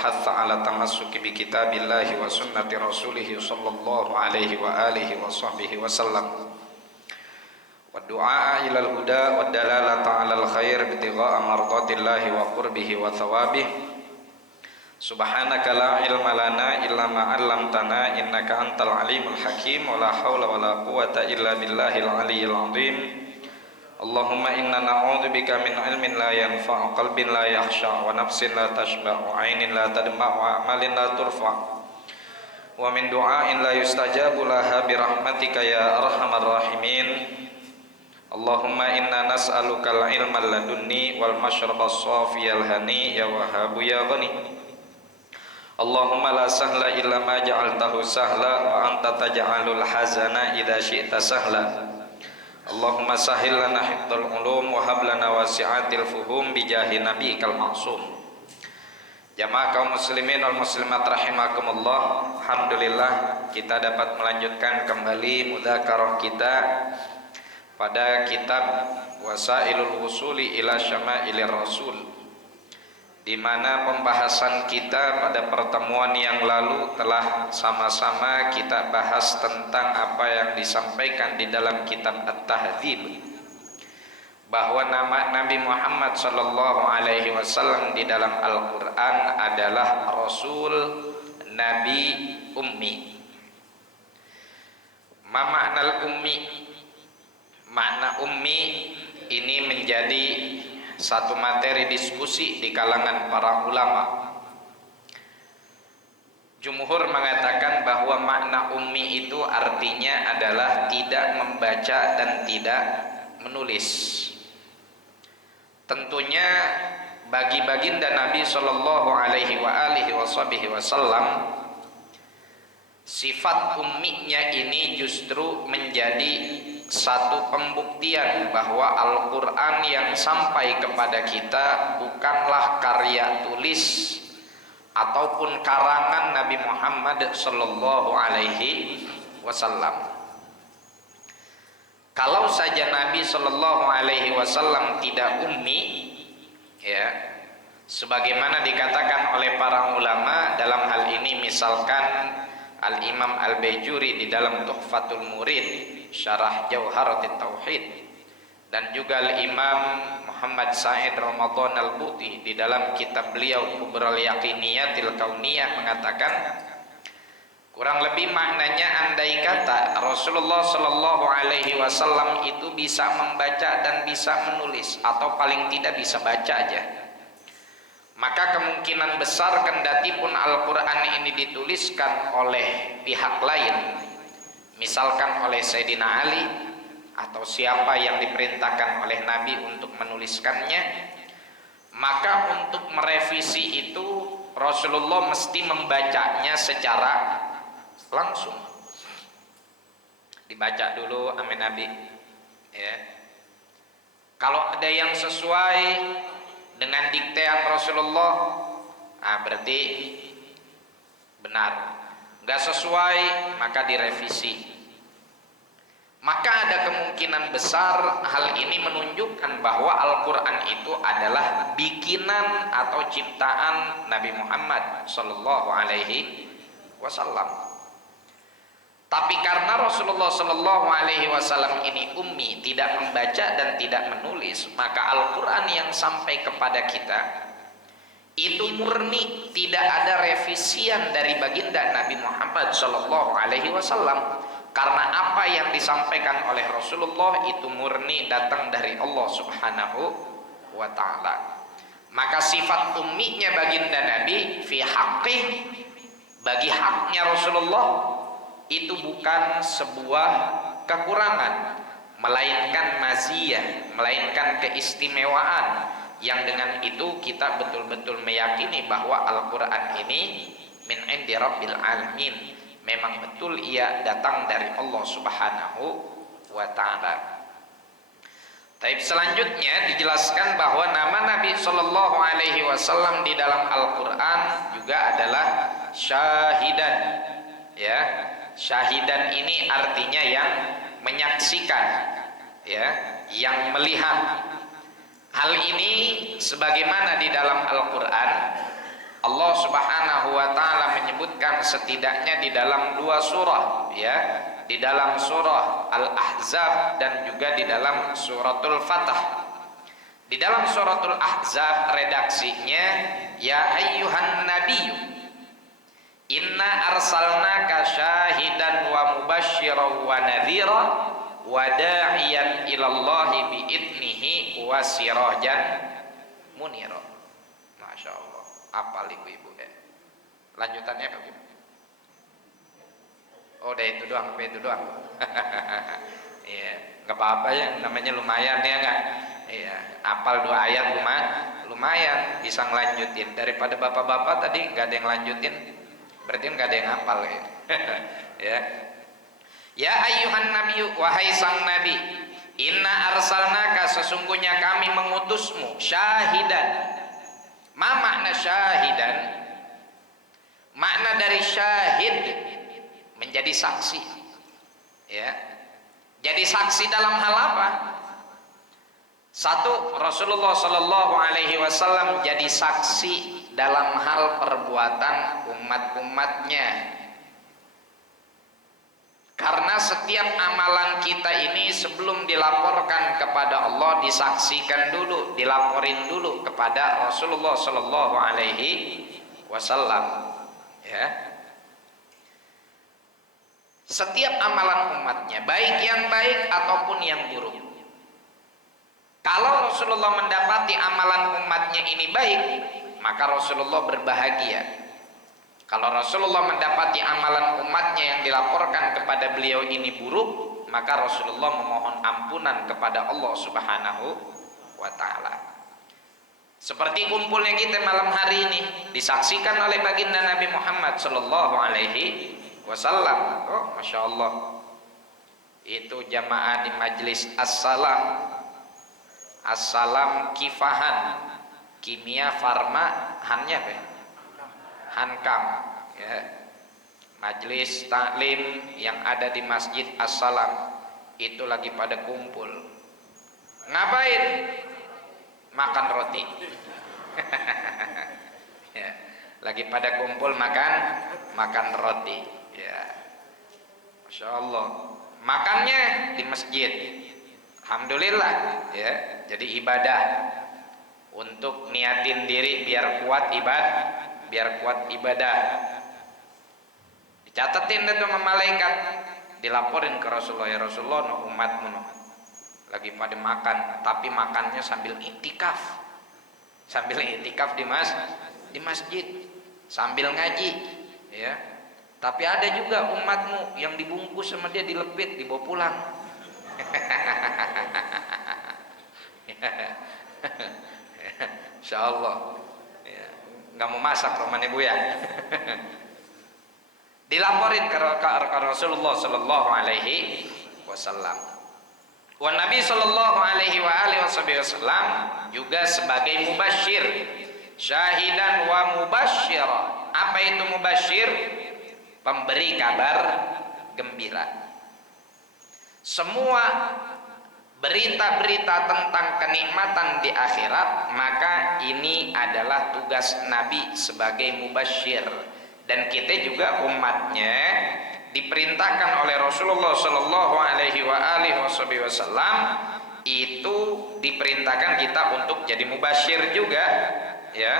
hath ala tamassuki bi kitabillahi wa sunnati rasulih sallallahu alaihi wa alihi wa sahbihi wa sallam wa du'a ilal huda wa dalalata alal khair bitigha'a mardatillahi wa qurbihi wa thawabih. Subhanaka la ilma lana illa ma 'allamtana innaka antal alimul hakim wa la haula wa la quwwata illa billahil aliyyil azim. Allahumma inna na'udzubika min ilmin la yanfa'u, qalbin la yakhsha, wa nafsin la tashba', wa 'ainin la tadma', wa amalin la turfa', wa min du'ain la yustajabu laha bi rahmatika ya arhamar rahimin. Allahumma inna nas'aluka al-ilma ladunni wal mashraba as-safiyal hani ya wahhabu ya ghani. Allahumma la sahla illa ma ja'altahu sahla wa anta taj'alul hazana idza syi'ta sahla. Allahumma sahhil lana hifdzal ulum wa hab lana wasi'atil fuhum bi jahi nabiyikal ma'sum. Jamaah kaum muslimin wal muslimat rahimakumullah, alhamdulillah kita dapat melanjutkan kembali mudzakarah kita pada kitab Wasailul Wusuli ila Syama'ilir Rasul, di mana pembahasan kita pada pertemuan yang lalu telah sama-sama kita bahas tentang apa yang disampaikan di dalam kitab At-Tahdzib, bahwa nama Nabi Muhammad sallallahu alaihi wasallam di dalam Al-Qur'an adalah Rasul Nabi Ummi. Ma ma'nal ummi? Makna ummi ini menjadi satu materi diskusi di kalangan para ulama. Jumhur mengatakan bahwa makna ummi itu artinya adalah tidak membaca dan tidak menulis. Tentunya bagi baginda Nabi sallallahu alaihi wasallam, sifat umminya ini justru menjadi satu pembuktian bahwa Al-Quran yang sampai kepada kita bukanlah karya tulis ataupun karangan Nabi Muhammad sallallahu alaihi wasallam. Kalau saja Nabi sallallahu alaihi wasallam tidak ummi, ya, sebagaimana dikatakan oleh para ulama dalam hal ini, misalkan Al-Imam Al-Baijuri di dalam Tuhfatul Murid Syarah Jauharatit Tauhid, dan juga Al-Imam Muhammad Said Ramadan Al-Buti di dalam kitab beliau Kubral Yaqiniyatil Kauniyah mengatakan, kurang lebih maknanya andai kata Rasulullah sallallahu alaihi wasallam itu bisa membaca dan bisa menulis, atau paling tidak bisa baca aja, maka kemungkinan besar kendati pun Al-Quran ini dituliskan oleh pihak lain, misalkan oleh Sayyidina Ali atau siapa yang diperintahkan oleh Nabi untuk menuliskannya, maka untuk merevisi itu Rasulullah mesti membacanya secara langsung. Dibaca dulu sama Nabi, ya. Kalau ada yang sesuai dengan diktean Rasulullah, berarti benar. Nggak sesuai maka direvisi. Maka ada kemungkinan besar hal ini menunjukkan bahwa Al-Quran itu adalah bikinan atau ciptaan Nabi Muhammad sallallahu alaihi wasallam. Tapi karena Rasulullah sallallahu alaihi wasallam ini ummi, tidak membaca dan tidak menulis, maka Al-Quran yang sampai kepada kita itu murni, tidak ada revisian dari baginda Nabi Muhammad sallallahu alaihi wasallam, karena apa yang disampaikan oleh Rasulullah itu murni datang dari Allah Subhanahu wa ta'ala. Maka sifat umminya baginda Nabi fi haqqih, bagi haknya Rasulullah, itu bukan sebuah kekurangan, melainkan maziyah, melainkan keistimewaan, yang dengan itu kita betul-betul meyakini bahwa Al-Quran ini min indi rabbil alamin, memang betul ia datang dari Allah Subhanahu wa ta'ala. Tapi selanjutnya dijelaskan bahwa nama Nabi sallallahu alaihi wasallam di dalam Al-Quran juga adalah syahidan, ya. Syahidan ini artinya yang menyaksikan, ya, yang melihat. Hal ini sebagaimana di dalam Al-Quran Allah Subhanahu wa taala menyebutkan setidaknya di dalam 2 surah, ya, di dalam surah Al-Ahzab dan juga di dalam suratul Fatah. Di dalam suratul Ahzab redaksinya, ya ayyuhan nabiyyu inna arsalnaka syahidan wa mubasysyiran wa nadhira wa da'iyan ilallahi biidnihi wa sirajan munira. Masya Allah, apal ibu-ibu ya. Lanjutannya apa Bu? Oh, udah itu doang, itu doang. Iya, nggak apa-apa ya, namanya lumayan ya nggak? Iya, apal 2 ayat lumayan bisa ngelanjutin daripada bapak-bapak tadi nggak ada yang lanjutin, berarti nggak ada yang hafal ya. Ya. Ya ayyuhan nabiyyu, wahai sang nabi, inna arsalnaka, sesungguhnya kami mengutusmu, syahidan. Ma makna syahidan? Makna dari syahid menjadi saksi. Ya. Jadi saksi dalam hal apa? Satu, Rasulullah Shallallahu Alaihi Wasallam jadi saksi dalam hal perbuatan umat-umatnya. Karena setiap amalan kita ini sebelum dilaporkan kepada Allah disaksikan dulu, dilaporin dulu kepada Rasulullah Shallallahu Alaihi Wasallam. Ya. Setiap amalan umatnya, baik yang baik ataupun yang buruk. Kalau Rasulullah mendapati amalan umatnya ini baik, maka Rasulullah berbahagia. Kalau Rasulullah mendapati amalan umatnya yang dilaporkan kepada beliau ini buruk, maka Rasulullah memohon ampunan kepada Allah Subhanahu wa taala. Seperti kumpulnya kita malam hari ini disaksikan oleh baginda Nabi Muhammad sallallahu alaihi wasallam. Oh, Masya Allah. Itu jamaah di majlis Assalam. Assalam Kifahan, kimia farma, hannya apa ya? Hankam, ya. Majlis taklim yang ada di Masjid Assalam itu lagi pada kumpul. Ngapain? Makan roti. Ya. Lagi pada kumpul makan roti. Ya. Masya Allah. Makannya di masjid. Alhamdulillah, ya. Jadi ibadah untuk niatin diri biar kuat ibadah. Dicatetin itu sama malaikat, dilaporin ke Rasulullah, ya Rasulullah, no umatmu no lagi pada makan, tapi makannya sambil itikaf di masjid, sambil ngaji, ya. Tapi ada juga umatmu yang dibungkus sama dia, dilepit, dibawa pulang. Insya Allah, ya. Nggak mau masak roman ibu ya. Dilaporin ke Rasulullah Sallallahu Alaihi Wasallam. Wa Nabi Sallallahu Alaihi Wasallam juga sebagai mubasyir, syahidan wa mubasyir. Apa itu mubasyir? Pemberi kabar gembira. Semua berita-berita tentang kenikmatan di akhirat, maka ini adalah tugas Nabi sebagai mubasyir. Dan kita juga umatnya diperintahkan oleh Rasulullah Shallallahu Alaihi Wasallam itu diperintahkan kita untuk jadi mubasyir juga, ya.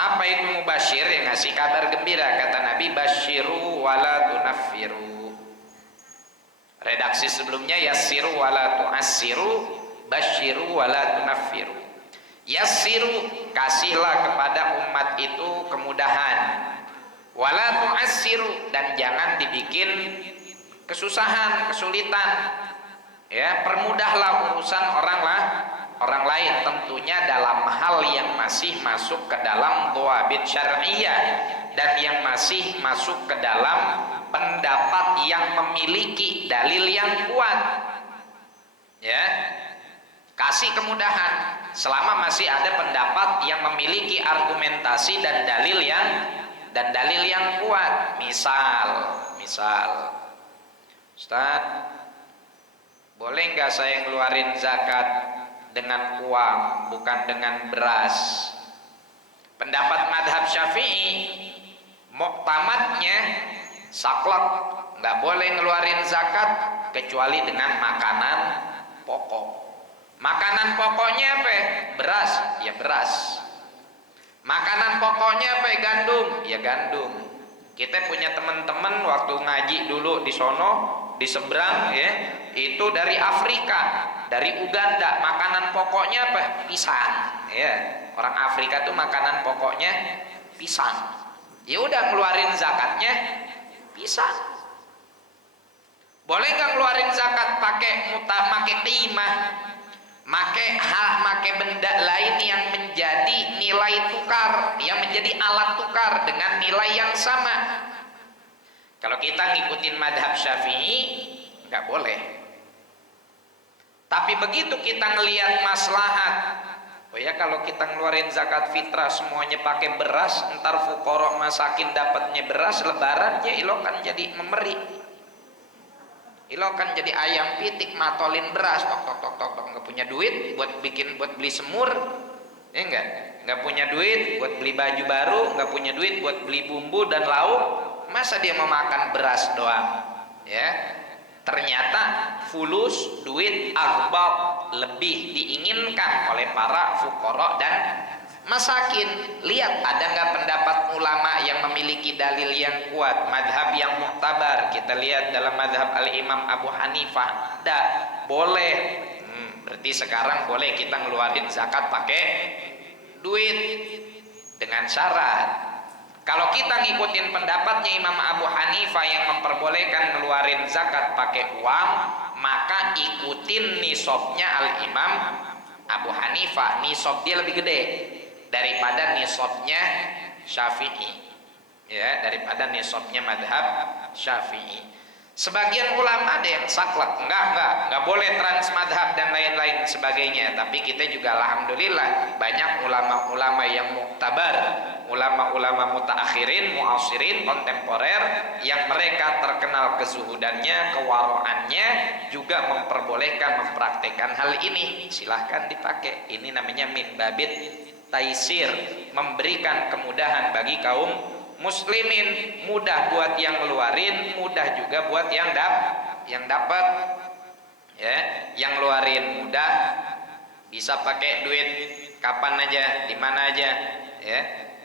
Apa itu mubasyir? Yang ngasih kabar gembira. Kata Nabi, basyiru wala tunaffiru. Redaksi sebelumnya, yassiru wala tu'assiru, basyiru wala tunaffiru. Yassiru, kasihlah kepada umat itu kemudahan, wala tu'assiru, dan jangan dibikin kesusahan, kesulitan, ya. Permudahlah urusan orang lain, tentunya dalam hal yang masih masuk ke dalam dhawabit syar'iyyah dan yang masih masuk ke dalam pendapat yang memiliki dalil yang kuat, ya. Kasih kemudahan selama masih ada pendapat yang memiliki argumentasi dan dalil yang kuat. Misal Ustaz, boleh nggak saya ngeluarin zakat dengan uang, bukan dengan beras? Pendapat madhab Syafi'i, muktamadnya saklek, nggak boleh ngeluarin zakat kecuali dengan makanan pokok. Makanan pokoknya apa? Beras, ya beras. Makanan pokoknya apa? Gandum, ya gandum. Kita punya teman-teman waktu ngaji dulu di sono, di seberang ya, itu dari Afrika, dari Uganda. Makanan pokoknya apa? Pisang, ya. Orang Afrika tuh makanan pokoknya pisang. Ya udah ngeluarin zakatnya pisang. Boleh nggak ngeluarin zakat pakai timah, pakai benda lain yang menjadi nilai tukar, yang menjadi alat tukar dengan nilai yang sama? Kalau kita ngikutin madhab Syafi'i nggak boleh. Tapi begitu kita ngelihat maslahat, oh ya kalau kita ngeluarin zakat fitrah semuanya pakai beras, ntar fuqara masakin dapatnya beras, lebarannya ilokan jadi memberi. Ilokan jadi ayam pitik matolin beras, tok nggak punya duit buat beli semur, ya nggak punya duit buat beli baju baru, nggak punya duit buat beli bumbu dan lauk, masa dia mau makan beras doang, ya? Ternyata fulus, duit aghbab, lebih diinginkan oleh para fuqara dan masakin. Lihat ada nggak pendapat ulama yang memiliki dalil yang kuat, madhab yang muktabar? Kita lihat dalam madhab al-Imam Abu Hanifah, ada, boleh. Berarti sekarang boleh kita ngeluarin zakat pakai duit dengan syarat. Kalau kita ngikutin pendapatnya Imam Abu Hanifah yang memperbolehkan ngeluarin zakat pakai uang, maka ikutin nisabnya al-Imam Abu Hanifah. Nisab dia lebih gede daripada nisabnya Syafi'i, ya, daripada nisabnya madhab Syafi'i. Sebagian ulama ada yang saklek, enggak boleh trans madhab dan lain-lain sebagainya. Tapi kita juga alhamdulillah banyak ulama-ulama yang muktabar, ulama-ulama mutaakhirin, muasirin, kontemporer, yang mereka terkenal kezuhudannya, kewaraannya, juga memperbolehkan mempraktekkan hal ini. Silahkan dipakai. Ini namanya min babit taisir, memberikan kemudahan bagi kaum muslimin. Mudah buat yang ngeluarin, mudah juga buat yang dapat, ya. Yang ngeluarin mudah, bisa pakai duit kapan aja, di mana aja, ya.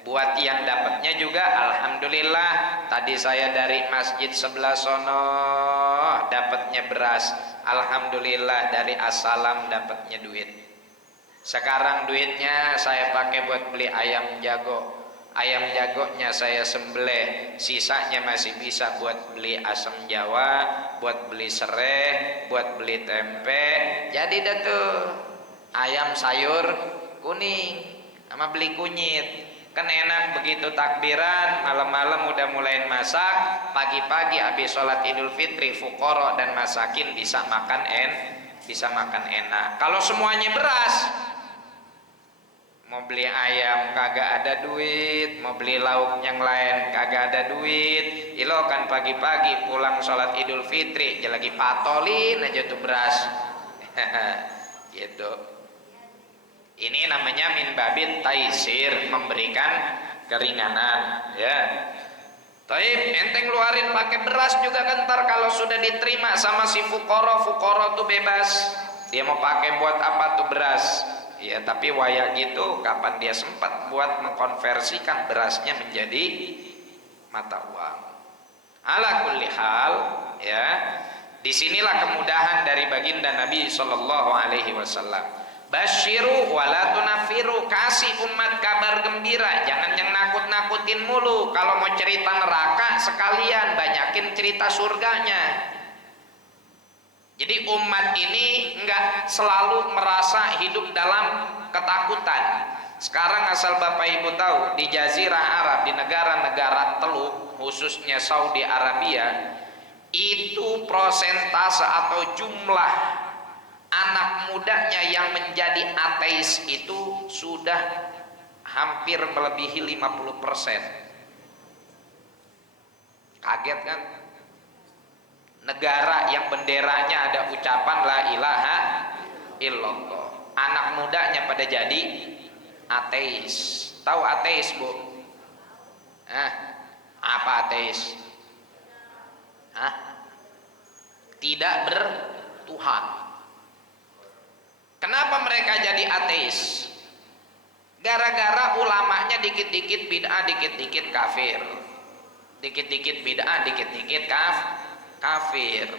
Buat yang dapatnya juga alhamdulillah. Tadi saya dari masjid sebelah sono dapatnya beras, alhamdulillah. Dari Assalam dapatnya duit. Sekarang duitnya saya pakai buat beli ayam jago. Ayam jagonya saya sembelih, sisanya masih bisa buat beli asam Jawa, buat beli serai, buat beli tempe. Jadi dah tuh ayam sayur kuning sama beli kunyit. Kan enak begitu takbiran, malam-malam udah mulai masak, pagi-pagi habis sholat Idul Fitri fuqara dan masakin bisa makan enak. Kalau semuanya beras, mau beli ayam kagak ada duit, mau beli lauk yang lain kagak ada duit. Ilo kan pagi-pagi pulang sholat Idul Fitri aja lagi patolin aja tuh beras. Gitu. Ini namanya min babit taisir, memberikan keringanan, ya. Taib, enteng ngeluarin pakai beras juga kan, ntar kalau sudah diterima sama si fuqara tuh bebas. Dia mau pakai buat apa tuh beras? Ya, tapi waya gitu kapan dia sempat buat mengkonversikan berasnya menjadi mata uang. Ala kulli hal, ya. Disinilah kemudahan dari baginda Nabi Shallallahu Alaihi Wasallam. Basyiru wala tunafiru, kasih umat kabar gembira, jangan yang nakut-nakutin mulu. Kalau mau cerita neraka sekalian banyakin cerita surganya. Jadi umat ini enggak selalu merasa hidup dalam ketakutan. Sekarang asal Bapak Ibu tahu, di Jazirah Arab, di negara-negara Teluk, khususnya Saudi Arabia, itu prosentase atau jumlah anak mudanya yang menjadi ateis itu sudah hampir melebihi 50%. Kaget kan? Negara yang benderanya ada ucapan la ilaha illallah, anak mudanya pada jadi ateis. Tahu ateis, Bu? Apa ateis? Tidak bertuhan. Kenapa mereka jadi ateis? Gara-gara ulamanya dikit-dikit bid'ah, dikit-dikit kafir. Dikit-dikit bid'ah, dikit-dikit kafir.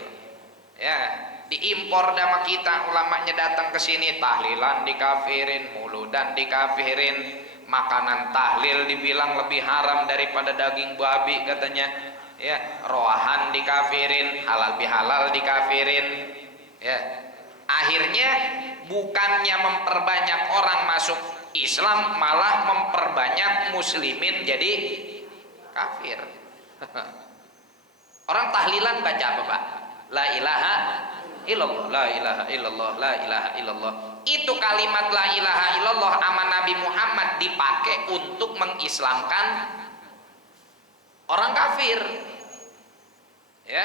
Ya, diimpor sama kita, ulamanya datang ke sini, tahlilan dikafirin, muludan dikafirin, makanan tahlil dibilang lebih haram daripada daging babi katanya. Ya, roahan dikafirin, halal bihalal dikafirin. Ya, akhirnya bukannya memperbanyak orang masuk Islam, malah memperbanyak muslimin jadi kafir. Orang tahlilan baca apa, Pak? La ilaha illallah, la ilaha illallah, la ilaha illallah. Itu kalimat la ilaha illallah sama Nabi Muhammad dipakai untuk mengislamkan orang kafir. Ya.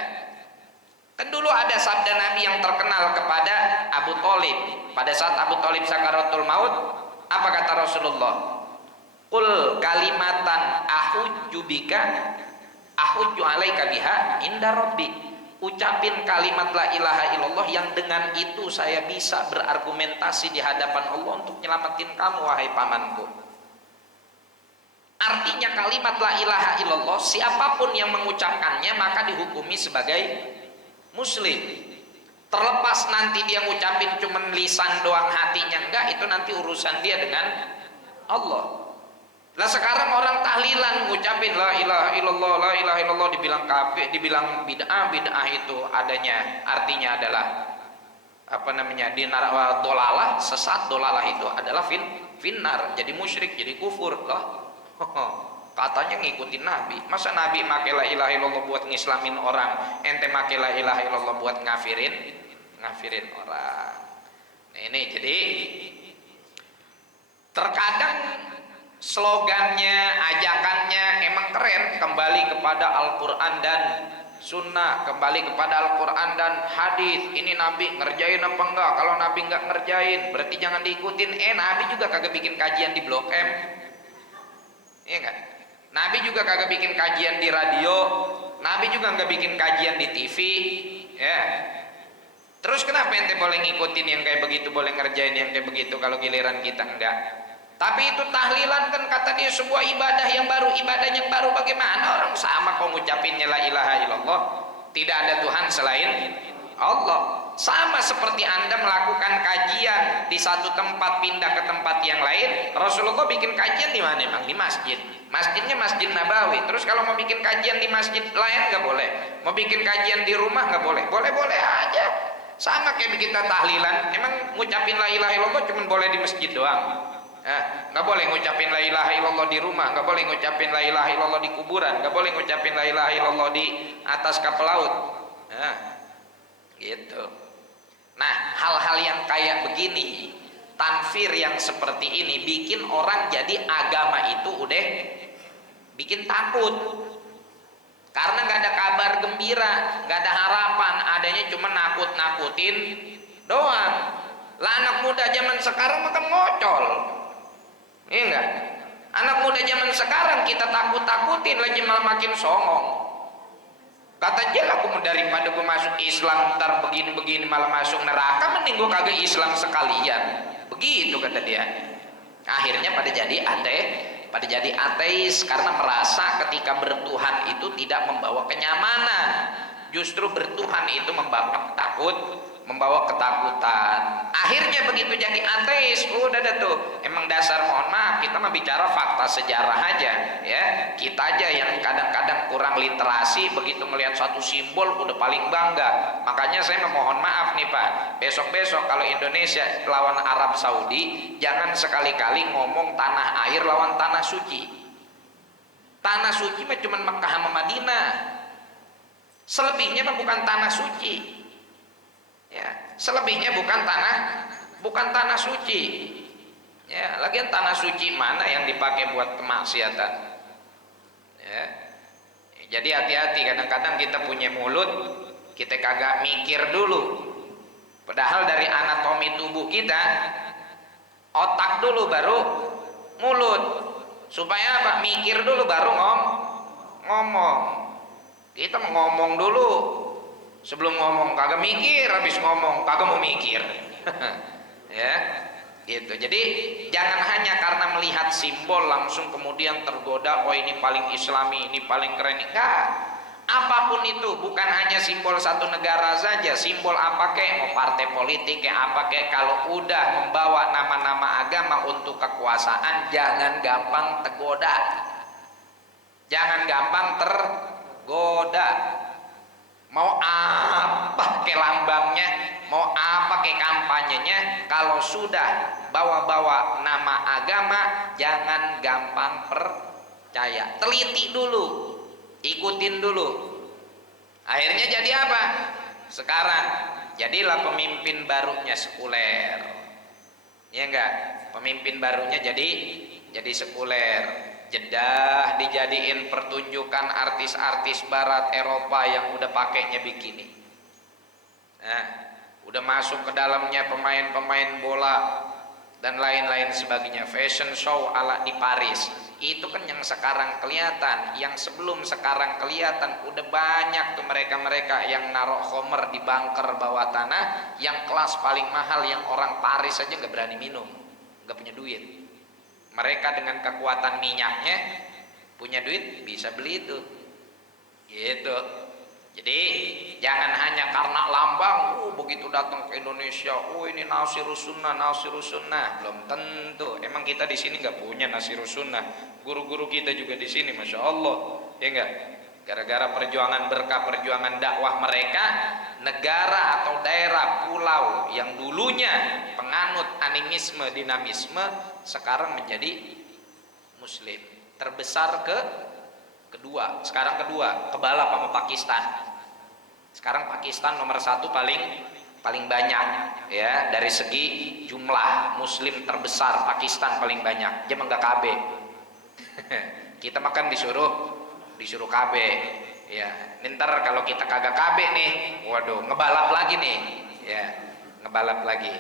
Kan dulu ada sabda Nabi yang terkenal kepada Abu Thalib. Pada saat Abu Thalib sakaratul maut, apa kata Rasulullah? Qul kalimatan ahujju bika ahujju alaika biha inda rabbi. Ucapin kalimat la ilaha illallah yang dengan itu saya bisa berargumentasi di hadapan Allah untuk nyelamatin kamu wahai pamanku. Artinya kalimat la ilaha illallah siapapun yang mengucapkannya maka dihukumi sebagai muslim. Terlepas nanti dia ngucapin cuman lisan doang, hatinya enggak, itu nanti urusan dia dengan Allah. Lah sekarang orang tahlilan ngucapin la ilaha illallah, la ilaha illallah, dibilang kafir, dibilang bid'ah. Bid'ah itu adanya artinya adalah apa namanya? Dinar dolalah, sesat. Dolalah itu adalah finnar, jadi musyrik, jadi kufur loh. Katanya ngikutin Nabi. Masa Nabi make la ilaha illallah buat ngislamin orang, ente make la ilaha illallah buat ngafirin orang. Nah, ini jadi terkadang slogannya, ajakannya emang keren, kembali kepada Al-Quran dan Sunnah, kembali kepada Al-Quran dan hadis. Ini Nabi ngerjain apa enggak? Kalau Nabi enggak ngerjain, berarti jangan diikutin. Nabi juga kagak bikin kajian di Blok M, iya enggak? Nabi juga kagak bikin kajian di radio, Nabi juga enggak bikin kajian di TV, ya. Terus kenapa ente boleh ngikutin yang kayak begitu, boleh ngerjain yang kayak begitu, kalau giliran kita enggak? Tapi itu tahlilan kan kata dia sebuah ibadah yang baru. Ibadah yang baru bagaimana? Orang sama kok ngucapinnya la ilaha illallah, tidak ada Tuhan selain Allah. Sama seperti Anda melakukan kajian di satu tempat pindah ke tempat yang lain. Rasulullah bikin kajian di mana? Emang di masjid. Masjidnya Masjid Nabawi. Terus kalau mau bikin kajian di masjid lain nggak boleh. Mau bikin kajian di rumah nggak boleh. Boleh-boleh aja. Sama kayak kita tahlilan. Emang ngucapin la ilaha illallah cuma boleh di masjid doang. Nggak boleh ngucapin la ilaha illallah di rumah, nggak boleh ngucapin la ilaha illallah di kuburan, nggak boleh ngucapin la ilaha illallah di atas kapal laut. Gitu. Nah, hal-hal yang kayak begini, tanfir yang seperti ini bikin orang jadi agama itu udah bikin takut. Karena nggak ada kabar gembira, nggak ada harapan, adanya cuma nakut-nakutin doang. Lah anak muda zaman sekarang makan ngocol. Iya enggak? Anak muda zaman sekarang kita takut-takutin lagi malah makin songong. Kata dia, aku daripada gue masuk Islam ntar begini-begini malah masuk neraka, mending gue kagak Islam sekalian. Begitu kata dia. Akhirnya pada jadi ateis karena merasa ketika bertuhan itu tidak membawa kenyamanan. Justru bertuhan itu membawa ketakutan. Akhirnya begitu jadi ateis, udah ada tuh. Emang dasar, mohon maaf, kita mah bicara fakta sejarah aja, ya. Kita aja yang kadang-kadang kurang literasi, begitu melihat satu simbol udah paling bangga. Makanya saya mohon maaf nih Pak, besok-besok kalau Indonesia lawan Arab Saudi, jangan sekali-kali ngomong tanah air lawan tanah suci. Tanah suci mah cuma Mekah sama Madinah. Selebihnya mah bukan tanah suci. Ya, selebihnya bukan tanah suci. Ya, lagian tanah suci mana yang dipakai buat kemaksiatan? Ya. Jadi hati-hati, kadang-kadang kita punya mulut, kita kagak mikir dulu. Padahal dari anatomi tubuh kita, otak dulu baru mulut. Supaya apa? Mikir dulu baru ngomong. Kita ngomong dulu. Sebelum ngomong kagak mikir, habis ngomong kagak mau mikir. Ya, gitu. Jadi jangan hanya karena melihat simbol langsung kemudian tergoda, oh ini paling islami, ini paling keren. Enggak. Apapun itu, bukan hanya simbol satu negara saja, simbol apa kek, mau partai politik kayak apa kek, kalau udah membawa nama-nama agama untuk kekuasaan, jangan gampang tergoda. Jangan gampang tergoda. Mau apa ke lambangnya, mau apa ke kampanyenya, kalau sudah bawa-bawa nama agama, jangan gampang percaya. Teliti dulu, ikutin dulu. Akhirnya jadi apa? Sekarang jadilah pemimpin barunya sekuler. Ya enggak? Pemimpin barunya jadi sekuler. Jedah dijadiin pertunjukan artis-artis barat Eropa yang udah pakainya bikini. Nah, udah masuk ke dalamnya pemain-pemain bola dan lain-lain sebagainya. Fashion show ala di Paris. Itu kan yang sekarang kelihatan. Yang sebelum sekarang kelihatan udah banyak tuh mereka-mereka yang naruh homer di bunker bawah tanah, yang kelas paling mahal, yang orang Paris aja nggak berani minum, nggak punya duit. Mereka dengan kekuatan minyaknya punya duit, bisa beli itu. Gitu. Jadi jangan hanya karena lambang, begitu datang ke Indonesia, ini Nasirus Sunnah, belum tentu. Emang kita di sini nggak punya Nasirus Sunnah. Guru-guru kita juga di sini, masya Allah, ya enggak. Gara-gara perjuangan berkah, perjuangan dakwah mereka, negara atau daerah pulau yang dulunya penganut animisme, dinamisme, sekarang menjadi Muslim. Terbesar kedua, sekarang kedua, kebalap sama Pakistan. Sekarang Pakistan nomor 1 paling banyak, ya, dari segi jumlah Muslim terbesar. Pakistan paling banyak, dia enggak KB. Kita makan disuruh KB, ya. Ntar kalau kita kagak KB nih, waduh, ngebalap lagi nih, ya, ngebalap lagi.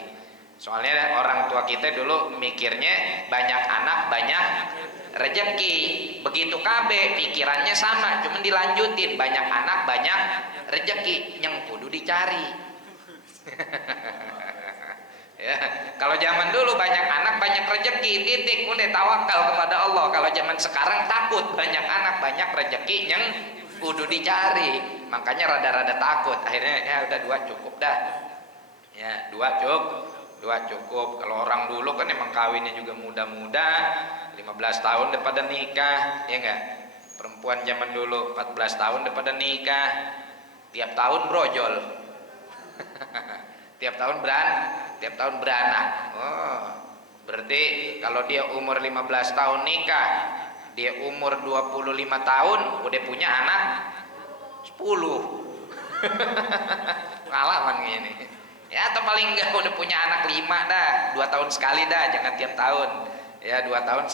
Soalnya orang tua kita dulu mikirnya banyak anak banyak rezeki. Begitu KB pikirannya sama, cuman dilanjutin, banyak anak banyak rezeki, yang kudu dicari. Ya, kalau zaman dulu banyak anak banyak rezeki, titik, udah tawakal kepada Allah. Kalau zaman sekarang takut, banyak anak banyak rezeki yang kudu dicari, makanya rada-rada takut. Akhirnya ya udah 2 cukup dah, ya 2 cukup. Kalau orang dulu kan emang kawinnya juga muda-muda, 15 tahun udah pada nikah, ya enggak. Perempuan zaman dulu 14 tahun udah pada nikah, tiap tahun brojol. tiap tahun beranak. Oh, berarti kalau dia umur 15 tahun nikah, dia umur 25 tahun udah punya anak 10. Pengalaman ini. Ya, atau paling enggak udah punya anak 5 dah, 2 tahun sekali dah, jangan tiap tahun. Ya, 2 tahun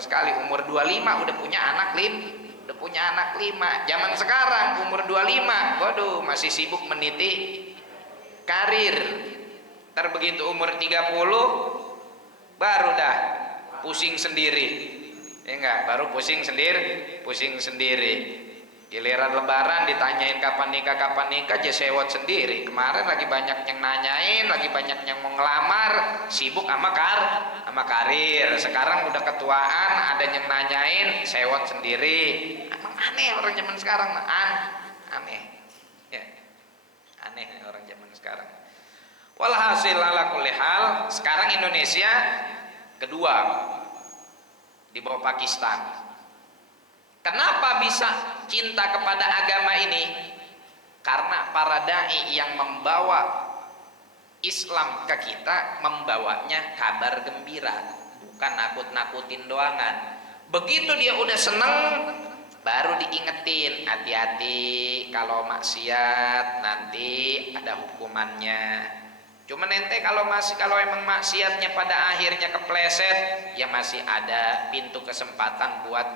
sekali, umur 25 udah punya anak 5. Zaman sekarang umur 25, waduh, masih sibuk meniti karir. Ntar begitu umur 30 baru dah pusing sendiri, ya enggak, baru pusing sendiri. Giliran lebaran ditanyain kapan nikah aja sewot sendiri. Kemarin lagi banyak yang nanyain, lagi banyak yang mau ngelamar, sibuk sama karir. Sekarang udah ketuaan, ada yang nanyain, sewot sendiri. Emang aneh orang zaman sekarang, aneh. Ya. Aneh orang zaman sekarang. Walhasil ala kulli hal, sekarang Indonesia kedua di bawah Pakistan. Kenapa bisa cinta kepada agama ini? Karena para dai yang membawa Islam ke kita membawanya kabar gembira, bukan nakut-nakutin doangan. Begitu dia udah seneng, baru diingetin, hati-hati kalau maksiat nanti ada hukumannya. Cuman ente kalau emang maksiatnya pada akhirnya kepleset, ya masih ada pintu kesempatan buat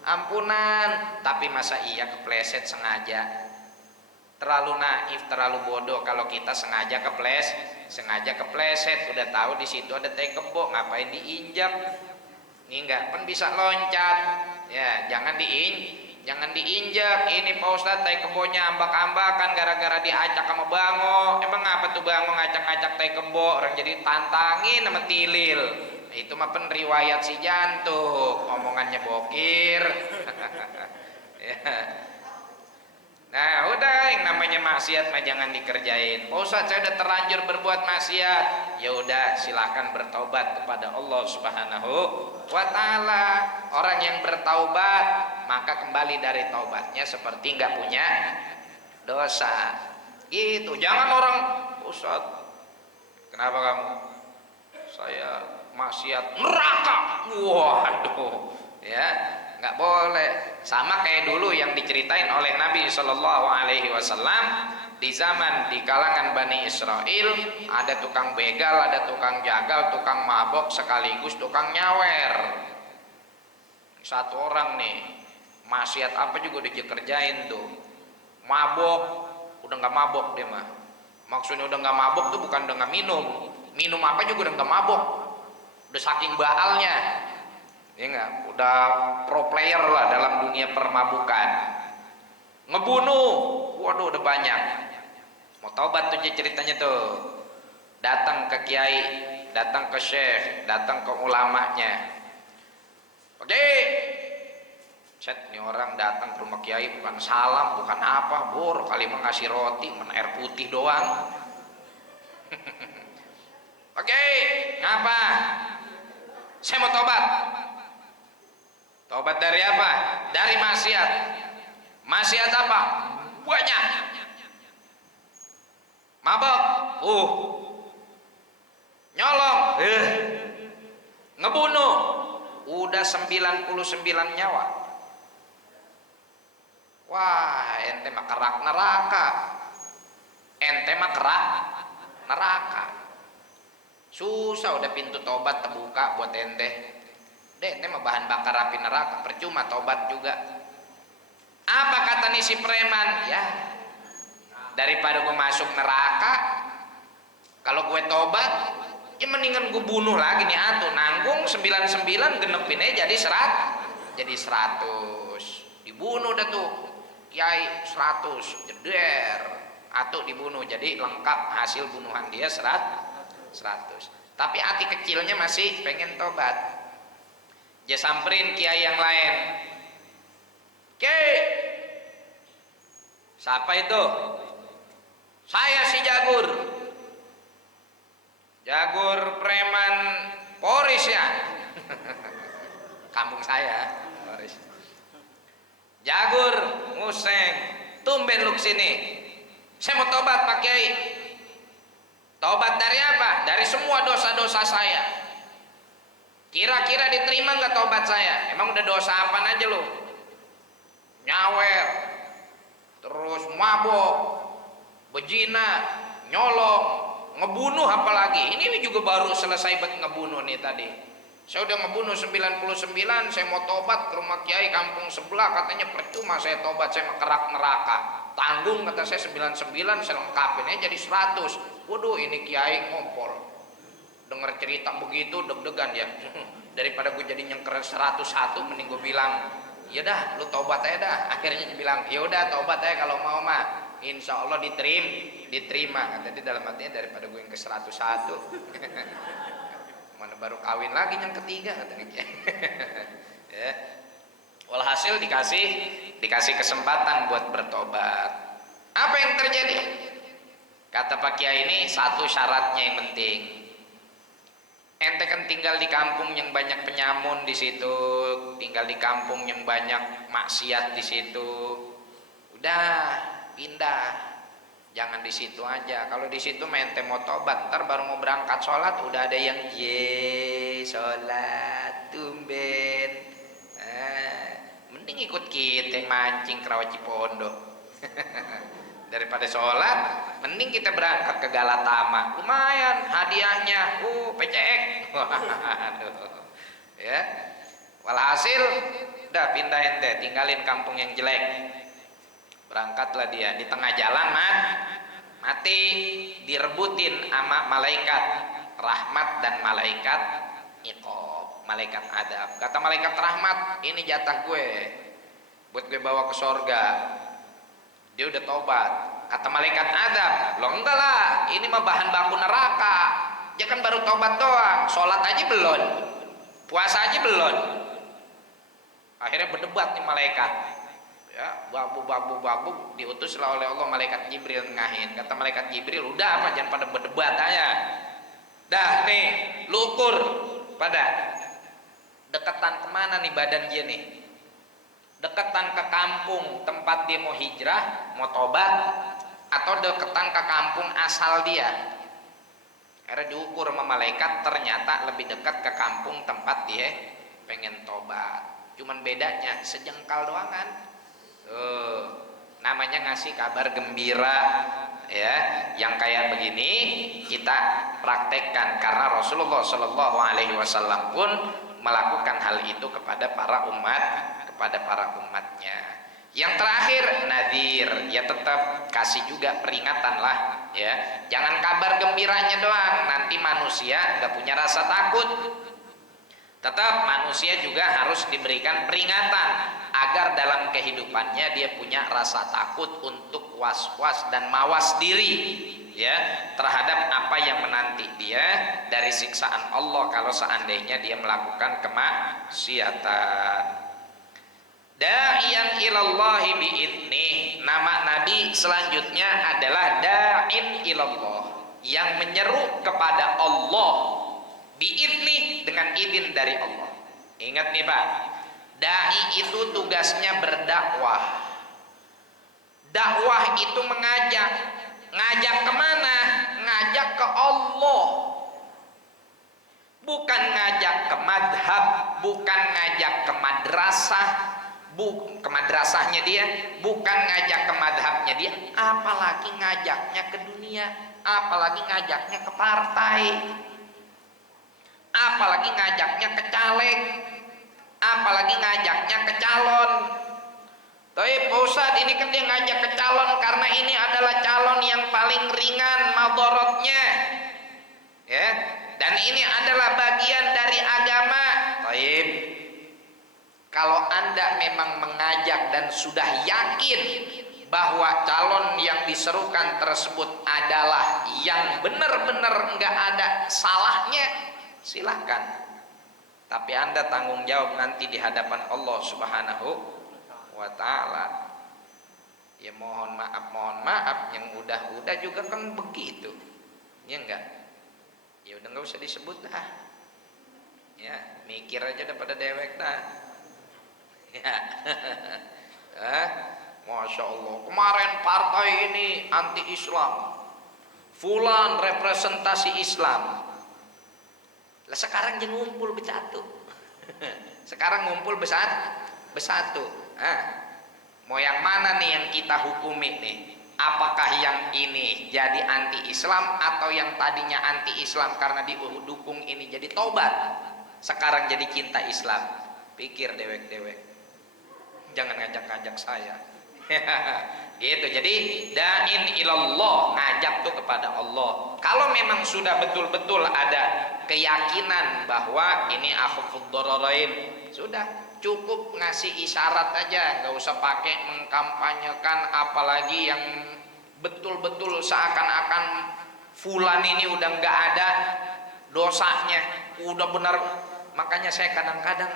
ampunan. Tapi masa iya kepleset sengaja? terlalu naif, terlalu bodoh kalau kita sengaja kepleset, udah tahu di situ ada tai kebo, ngapain diinjak? Ini enggak, kan bisa loncat. Ya, jangan diinjak. Ini Pak Ustadz, tai kebonya ambak-ambakan gara-gara diacak sama bango. Emang apa tuh bango ngacak-ngacak tai kebo? Orang jadi tantangin sama tilil. Nah, itu mah penriwayat si jantung, omongannya bokir. Ya. Nah udah, yang namanya maksiat mah jangan dikerjain. Pak Ustadz, saya udah terlanjur berbuat maksiat. Ya udah, silakan bertaubat kepada Allah Subhanahu wa Ta'ala. Orang yang bertaubat maka kembali dari taubatnya seperti nggak punya dosa. Gitu. Jangan orang, Ustadz, kenapa kamu? Saya maksiat, neraka. Waduh, ya. Nggak boleh. Sama kayak dulu yang diceritain oleh Nabi Shallallahu Alaihi Wasallam di zaman di kalangan Bani Israel, ada tukang begal, ada tukang jagal, tukang mabok, sekaligus tukang nyawer. Satu orang nih, maksiat apa juga dikerjain tuh. Mabok, udah nggak mabok dia mah. Maksudnya udah nggak mabok tuh bukan udah nggak minum. Minum apa juga udah nggak mabok. Udah saking bahalnya. Ya enggak, udah pro player lah dalam dunia permabukan. Ngebunuh, waduh udah banyak. Mau taubat tuh ceritanya tuh. Datang ke kiai, datang ke syekh, datang ke ulamanya. Oke, set nih orang datang ke rumah kiai bukan salam, bukan apa, bor kali mah ngasih roti, men air putih doang. Oke, ngapa? Saya mau tobat. Tobat dari apa? Dari maksiat. Maksiat apa? Banyak. Mabok, nyolong, ngebunuh, udah 99 nyawa. Wah, ente mah kerak neraka. Ente mah kerak neraka. Susah udah pintu tobat terbuka buat ente. Ente mah bahan bakar api neraka, percuma tobat juga. Apa kata nih si preman? Ya, daripada gue masuk neraka, kalau gue tobat, ya mendingan gue bunuh lagi nih atuh, nanggung 99 genepin aja jadi 100. Dibunuh dah tuh. Yai 100, jeder. Atuh dibunuh, jadi lengkap hasil bunuhan dia 100. Tapi hati kecilnya masih pengen tobat. Dia samperin kiai yang lain. Kiai, siapa itu? Saya si Jagur. Jagur preman Poris ya. Kampung saya Poris. Jagur Museng, tumben lu kesini. Saya mau tobat Pak Kiai. Tobat dari apa? Dari semua dosa-dosa saya. Kira-kira diterima nggak tobat saya? Emang udah dosa apaan aja lo? Nyawer, terus mabok, bejina, nyolong, ngebunuh apalagi. Ini juga baru selesai ngebunuh nih tadi. Saya udah ngebunuh 99, saya mau tobat ke rumah kiai kampung sebelah, katanya percuma saya tobat, saya kerak neraka. Tanggung kata saya 99, saya lengkapin aja jadi 100. Waduh, ini kiai ngompol. Dengar cerita begitu deg-degan ya. Daripada gue jadi nyengker 101, mending gue bilang, ya dah, lu tobat aja dah. Akhirnya dia bilang, ya udah tobat aja kalau mau mah. Insya Allah diterima. Kata dia dalam hatinya, daripada gue yang ke 101. Mana baru kawin lagi yang ketiga katanya. Ya. Walhasil dikasih kesempatan buat bertobat. Apa yang terjadi? Kata Pak Kiai ini satu syaratnya yang penting. Ente kan tinggal di kampung yang banyak penyamun di situ, tinggal di kampung yang banyak maksiat di situ. Udah pindah, jangan di situ aja. Kalau di situ ente mau tobat, ntar baru mau berangkat sholat udah ada yang sholat tumben. Mending ikut kita yang mancing ke Rawacipondo. Daripada sholat, mending kita berangkat ke Galatama. Lumayan hadiahnya, PCX. Waduh. Ya. Walhasil, udah pindah ente, tinggalin kampung yang jelek. Berangkatlah dia, di tengah jalan mati, direbutin sama malaikat rahmat dan malaikat iqab, malaikat adab. Kata malaikat rahmat, ini jatah gue buat gue bawa ke sorga. Dia udah tobat. Kata malaikat adab, lo enggak lah, ini mah bahan baku neraka. Dia kan baru tobat doang, sholat aja belum, puasa aja belum. Akhirnya berdebat nih malaikat, ya, babu diutuslah oleh Allah malaikat Jibril ngahin. Kata malaikat Jibril, udah apa, jangan pada berdebat aja. Dah nih, lu ukur pada deketan kemana nih badan dia nih. Deketan ke kampung tempat dia mau hijrah, mau tobat, atau deketan ke kampung asal dia. Akhirnya diukur sama malaikat, ternyata lebih dekat ke kampung tempat dia pengen tobat. Cuman bedanya sejengkal doangan. Namanya ngasih kabar gembira, ya, yang kayak begini kita praktekkan karena Rasulullah Shallallahu Alaihi Wasallam pun melakukan hal itu kepada para umatnya. Yang terakhir nadhir, ya tetap kasih juga peringatan lah, ya, jangan kabar gembiranya doang, nanti manusia nggak punya rasa takut. Tetap manusia juga harus diberikan peringatan agar dalam kehidupannya dia punya rasa takut untuk was-was dan mawas diri, ya, terhadap apa yang menanti dia dari siksaan Allah kalau seandainya dia melakukan kemaksiatan. Da'iyan ilallahi bi'idnih. Nama Nabi selanjutnya adalah da'in ilallah, yang menyeru kepada Allah bi'idnih, dengan izin dari Allah. Ingat nih Pak, dai itu tugasnya berdakwah. Dakwah itu mengajak. Ngajak kemana? Ngajak ke Allah. Bukan ngajak ke madhab, bukan ngajak ke madrasah, ke madrasahnya dia, bukan ngajak ke madhabnya dia, apalagi ngajaknya ke dunia, apalagi ngajaknya ke partai, apalagi ngajaknya ke caleg, apalagi ngajaknya ke calon. Tapi Pak Ustadz, ini kan dia ngajak ke calon karena ini adalah calon yang paling ringan madorotnya, ya, dan ini adalah bagian dari agama. Baik, kalau Anda memang mengajak dan sudah yakin bahwa calon yang diserukan tersebut adalah yang benar-benar nggak ada salahnya, silahkan. Tapi Anda tanggung jawab nanti di hadapan Allah Subhanahu wa Ta'ala. Ya mohon maaf, yang udah juga kan begitu, ya enggak? Ya udah nggak usah disebut dah, ya mikir aja daripada dewek dah, ya. Masya Allah, kemarin partai ini anti Islam, fulan representasi Islam. Lah sekarang jangan ngumpul bersatu. Sekarang ngumpul bersatu. Mau yang mana nih yang kita hukumi nih? Apakah yang ini jadi anti Islam atau yang tadinya anti Islam karena didukung ini jadi tobat, sekarang jadi cinta Islam? Pikir dewek-dewek. Jangan ngajak-ngajak saya. Gitu. Jadi da'in ilallah, ngajak tuh kepada Allah. Kalau memang sudah betul-betul ada keyakinan bahwa ini akhafud dhararain, sudah cukup ngasih isyarat aja, nggak usah pakai mengkampanyekan, apalagi yang betul-betul seakan-akan fulan ini udah nggak ada dosanya, udah benar. Makanya saya kadang-kadang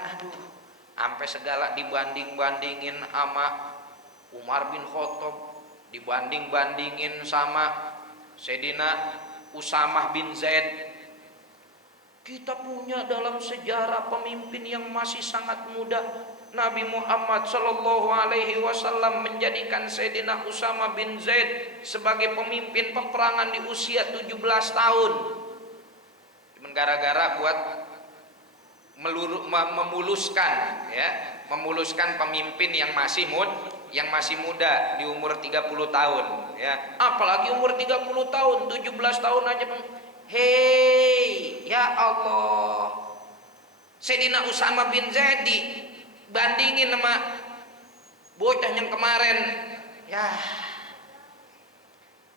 sampai segala dibanding-bandingin sama Umar bin Khattab, dibanding-bandingin sama Sayyidina Usamah bin Zaid. Kita punya dalam sejarah pemimpin yang masih sangat muda. Nabi Muhammad Shallallahu Alaihi Wasallam menjadikan Sayyidina Usamah bin Zaid sebagai pemimpin peperangan di usia 17 tahun. Gara-gara buat memuluskan pemimpin yang masih muda di umur 30 tahun, ya. Apalagi umur 30 tahun, 17 tahun aja. Hei, ya Allah, Sayyidina Usamah bin Zaid bandingin sama bocah yang kemarin Ya,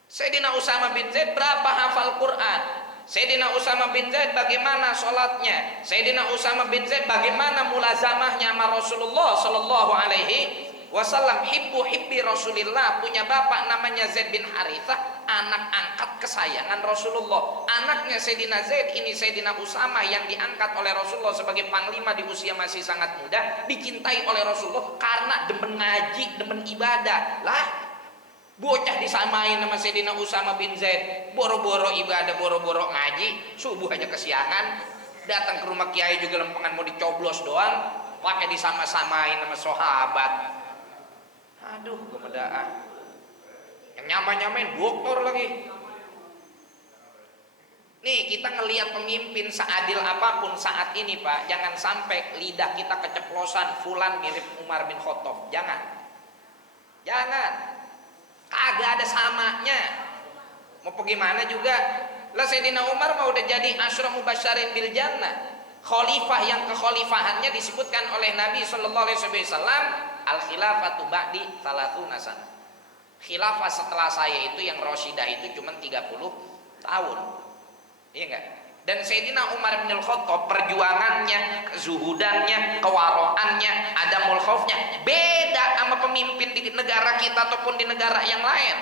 Sayyidina Usama bin Zaid berapa hafal Quran? Sayyidina Usama bin Zaid bagaimana sholatnya? Sayyidina Usama bin Zaid bagaimana mulazamahnya sama Rasulullah Sallallahu Alaihi Wasallam? Hibbi Rasulillah, punya bapak namanya Zaid bin Harithah, anak angkat kesayangan Rasulullah. Anaknya Sayyidina Zaid ini Sayyidina Usama yang diangkat oleh Rasulullah sebagai panglima di usia masih sangat muda, dicintai oleh Rasulullah karena demen ngaji, demen ibadah. Lah, bocah disamain sama Sayyidina Usama bin Zaid, boro-boro ibadah, boro-boro ngaji, subuh aja kesiangan, datang ke rumah kiai juga lempengan mau dicoblos doang, pakai disama-samain sama sahabat. Aduh, gemedaan. Yang nyamain dokter lagi. Nih, kita ngelihat pemimpin seadil apapun saat ini, Pak, jangan sampai lidah kita keceplosan fulan mirip Umar bin Khattab. Jangan. Kagak ada samanya. Mau bagaimana juga? Lah Sayyidina Umar mah udah jadi asyra mubasysyarin bil jannah. Khalifah yang kekhalifahannya disebutkan oleh Nabi sallallahu alaihi wasallam, al khilafatu ba'di 30 sana. Khilafah setelah saya itu yang Rasyidah itu cuma 30 tahun. Iya enggak? Dan Sayyidina Umar bin Khattab perjuangannya, kezuhudannya, kewaroannya, adamul khaufnya beda sama pemimpin di negara kita ataupun di negara yang lain.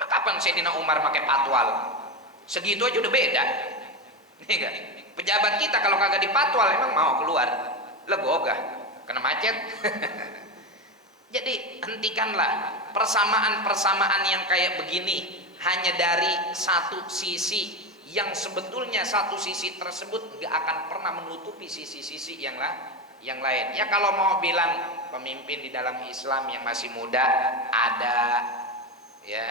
Maka kapan Sayyidina Umar pakai patwal? Segitu aja udah beda. Iya enggak? Pejabat kita kalau kagak dipatwal emang mau keluar? Legogah, kena macet. Jadi hentikanlah persamaan-persamaan yang kayak begini hanya dari satu sisi, yang sebetulnya satu sisi tersebut gak akan pernah menutupi sisi-sisi yang lain. Ya kalau mau bilang pemimpin di dalam Islam yang masih muda ada, ya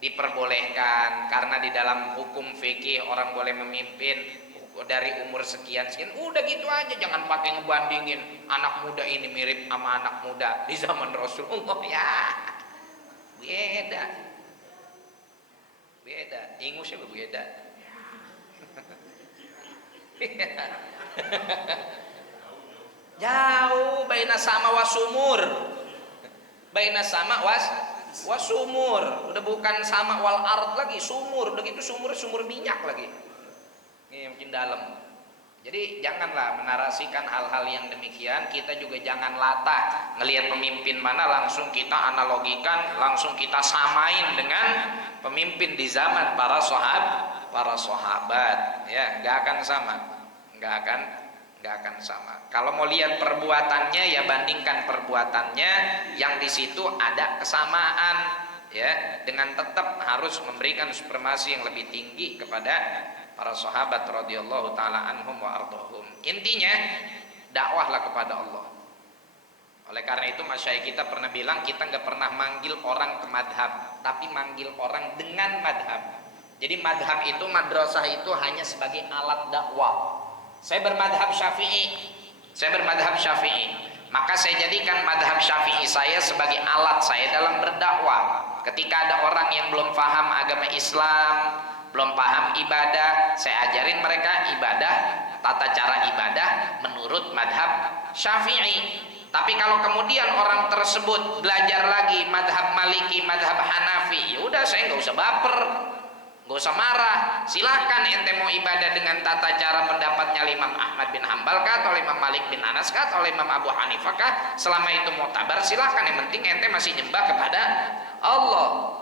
diperbolehkan karena di dalam hukum fikih orang boleh memimpin dari umur sekian, udah gitu aja, jangan pakai ngebandingin anak muda ini mirip sama anak muda di zaman Rasulullah. Ya beda, ingusnya beda. Jauh baina sama wasumur, baina sama wasumur, udah bukan sama wal ard lagi, sumur, udah gitu sumur minyak lagi. Ini mungkin dalam. Jadi janganlah menarasikan hal-hal yang demikian. Kita juga jangan latah ngelihat pemimpin mana langsung kita analogikan, langsung kita samain dengan pemimpin di zaman para sahabat. Ya, nggak akan sama. Kalau mau lihat perbuatannya ya bandingkan perbuatannya yang di situ ada kesamaan, ya, dengan tetap harus memberikan supremasi yang lebih tinggi kepada para sahabat radhiyallahu taala anhum wa ardhahum. Intinya dakwahlah kepada Allah. Oleh karena itu masyayikh kita pernah bilang kita nggak pernah manggil orang ke madhab, tapi manggil orang dengan madhab. Jadi madhab itu, madrasah itu hanya sebagai alat dakwah. Saya bermadhab Syafi'i, maka saya jadikan madhab Syafi'i saya sebagai alat saya dalam berdakwah. Ketika ada orang yang belum paham agama Islam, belum paham ibadah, saya ajarin mereka ibadah, tata cara ibadah menurut madhab Syafi'i. Tapi kalau kemudian orang tersebut belajar lagi madhab Maliki, madhab Hanafi, ya udah saya nggak usah baper, nggak usah marah. Silahkan ente mau ibadah dengan tata cara pendapatnya Imam Ahmad bin Hambal kah, atau Imam Malik bin Anas kah, atau Imam Abu Hanifah kah, selama itu mu'tabar silahkan, yang penting ente masih nyembah kepada Allah.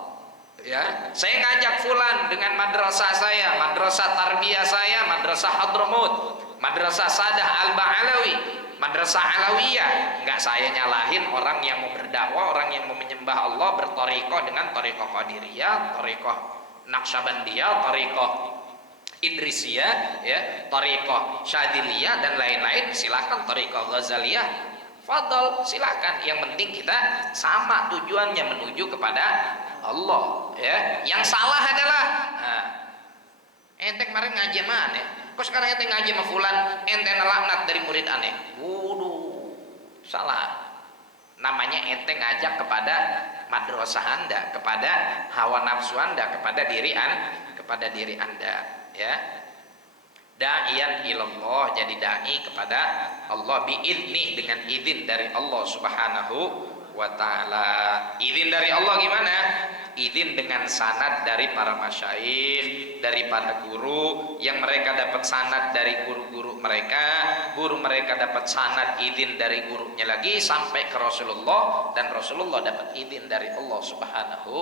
Ya, saya ngajak fulan dengan madrasah saya, madrasah tarbiyah saya, madrasah Hadramut, madrasah Sadah Al-Ba'alawi, madrasah Alawiyah. Enggak saya nyalahin orang yang mau berdakwah, orang yang mau menyembah Allah bertorikoh dengan torikoh Qadiriyah, torikoh Naqsyabandiyah, torikoh Idrisiyah, ya, torikoh Syadiliyah dan lain-lain. Silahkan torikoh Ghazaliyah, fadol, silahkan. Yang penting kita sama tujuannya, menuju kepada Allah, ya. Yang salah adalah ente kemarin ngaji mana? Kok sekarang ente ngaji sama fulan, ente laknat dari murid aneh. Waduh, salah. Namanya ente ngajak kepada madrasah Anda, kepada hawa nafsu Anda, kepada diri Anda, ya. Da'iyan ilallah, jadi dai kepada Allah biidnih, dengan izin dari Allah Subhanahu wa ta'ala. Izin dari Allah gimana? Izin dengan sanad dari para masyayikh, dari para guru, yang mereka dapat sanad dari guru-guru mereka, guru mereka dapat sanad izin dari gurunya lagi sampai ke Rasulullah, dan Rasulullah dapat izin dari Allah Subhanahu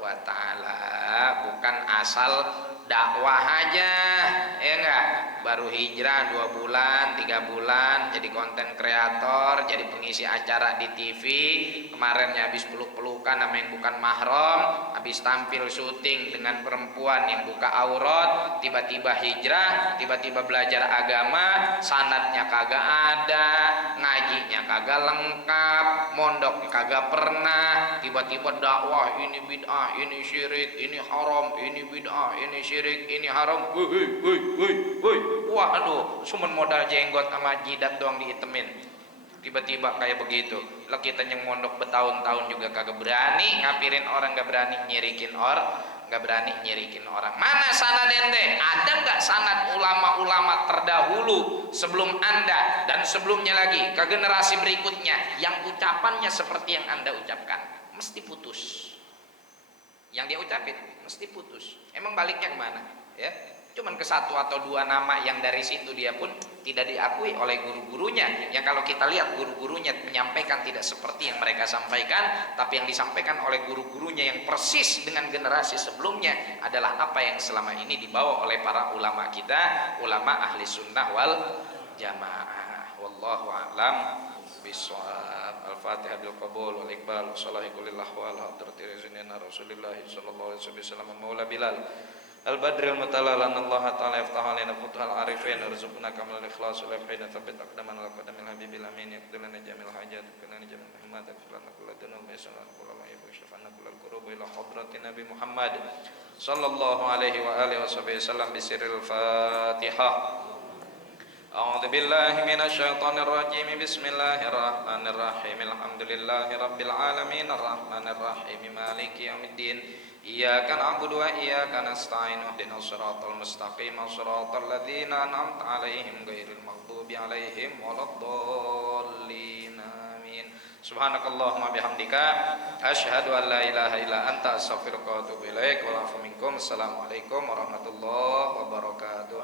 wa ta'ala. Bukan asal dakwah aja, ya enggak, baru hijrah 2 bulan 3 bulan jadi konten kreator, jadi pengisi acara di TV, kemarinnya habis peluk-pelukan sama yang bukan mahram, habis tampil syuting dengan perempuan yang buka aurat, tiba-tiba hijrah, tiba-tiba belajar agama, sanadnya kagak ada, ngajinya kagak lengkap, mondok kagak pernah, tiba-tiba dakwah ini bid'ah, ini syirik, ini haram, ini bid'ah, ini syirik, ini haram. Woi, waduh, cuma modal jenggot sama jidat doang diitemin, tiba-tiba kayak begitu. Lah kita yang mondok bertahun-tahun juga kagak berani ngapirin orang, gak berani nyirikin orang, gak berani nyirikin orang. Mana sanad ente? Ada nggak sanad ulama-ulama terdahulu sebelum anda dan sebelumnya lagi ke generasi berikutnya yang ucapannya seperti yang anda ucapkan? Mesti putus. Yang dia ucapin mesti putus. Emang baliknya kemana? Ya, cuman ke 1 atau 2 nama yang dari situ dia pun tidak diakui oleh guru-gurunya. Yang kalau kita lihat guru-gurunya menyampaikan tidak seperti yang mereka sampaikan, tapi yang disampaikan oleh guru-gurunya yang persis dengan generasi sebelumnya adalah apa yang selama ini dibawa oleh para ulama kita, ulama ahli sunnah wal jamaah. Wallahu a'lam bishawab. Al-Fatihah bil qabul wal iqbal wa salahikul ahwal hadratir izinina Rasulillah sallallahu alaihi wasallam maula Bilal al-badril mutalalan Allah ta'ala yaftah alaina futhal arifin warzuqna kamal ikhlas wal yaqin tsabbit aqdaman al qadamil habibil amin yaqdilana jamil hajat kana jamil muhammad kullu kulladun wa sallallahu alaihi wa syafana kullal qurub ila hadratin nabi Muhammad sallallahu alaihi wa alihi wasallam bisirril Fatihah. A'udzu billahi minasyaitonir rajim. Bismillahirrahmanirrahim. Alhamdulillahi rabbil alamin arrahmanir rahim maliki yaumiddin. Iyyaka na'budu wa iyyaka nasta'in. Ihdinas siratal mustaqim. Shiratal ladzina an'amta 'alaihim ghairil maghdubi 'alaihim waladdallin. Amin. Subhanakallahumma bihamdika asyhadu an la ilaha illa anta astaghfiruka wa atubu ilaik. Wa a'fu minkum. Assalamualaikum warahmatullahi wabarakatuh.